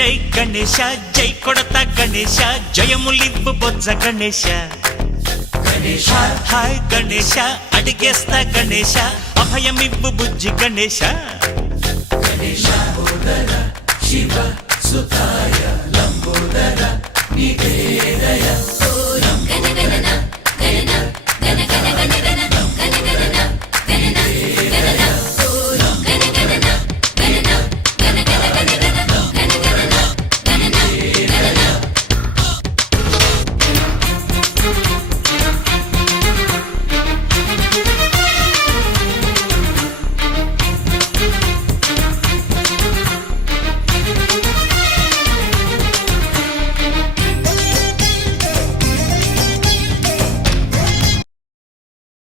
Jai Ganesha Jai కొడత Ganesha జయములివ్వు Bojja Ganesha Ganesha hi Ganesha అడిగేస్తా Ganesha అభయమివ్వు Bujji Ganesha Ganesha Lambodara Shiva సుతాయ Lambodara నివేదయ Gana Gana Gana Gana Gana